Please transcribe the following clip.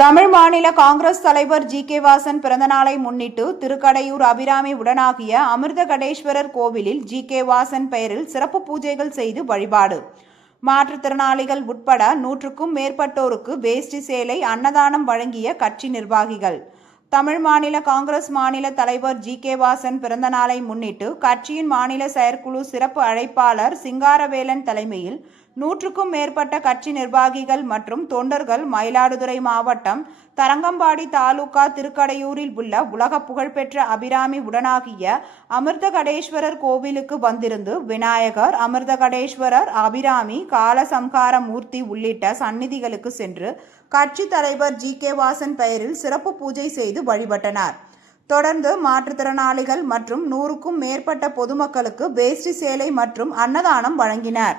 தமிழ் மாநில காங்கிரஸ் தலைவர் G K Vasan பிறந்தநாளை முன்னிட்டு திருக்கடையூர் அபிராமி உடனாகிய அமிர்த கடேஸ்வரர் கோவிலில் ஜி கே வாசன் பெயரில் சிறப்பு பூஜைகள் செய்து வழிபாடு. மாற்றுத்திறனாளிகள் உட்பட நூற்றுக்கும் மேற்பட்டோருக்கு வேஷ்டி சேலை அன்னதானம் வழங்கிய கட்சி நிர்வாகிகள். தமிழ் மாநில காங்கிரஸ் மாநில தலைவர் ஜி கே வாசன் பிறந்தநாளை முன்னிட்டு கட்சியின் மாநில செயற்குழு சிறப்பு அழைப்பாளர் சிங்காரவேலன் தலைமையில் நூற்றுக்கும் மேற்பட்ட கட்சி நிர்வாகிகள் மற்றும் தொண்டர்கள் மயிலாடுதுறை மாவட்டம் தரங்கம்பாடி தாலுகா திருக்கடையூரில் உள்ள உலக புகழ்பெற்ற அபிராமி உடனாகிய அமிர்தகடேஸ்வரர் கோவிலுக்கு வந்திருந்து விநாயகர் அமிர்தகடேஸ்வரர் அபிராமி காலசம்ஹார மூர்த்தி உள்ளிட்ட சந்நிதிகளுக்கு சென்று கட்சி தலைவர் ஜி. கே. வாசன் பெயரில் சிறப்பு பூஜை செய்து வழிபட்டனர். தொடர்ந்து மாற்றுத்திறனாளிகள் மற்றும் நூறுக்கும் மேற்பட்ட பொதுமக்களுக்கு வேஷ்டி சேலை மற்றும் அன்னதானம் வழங்கினர்.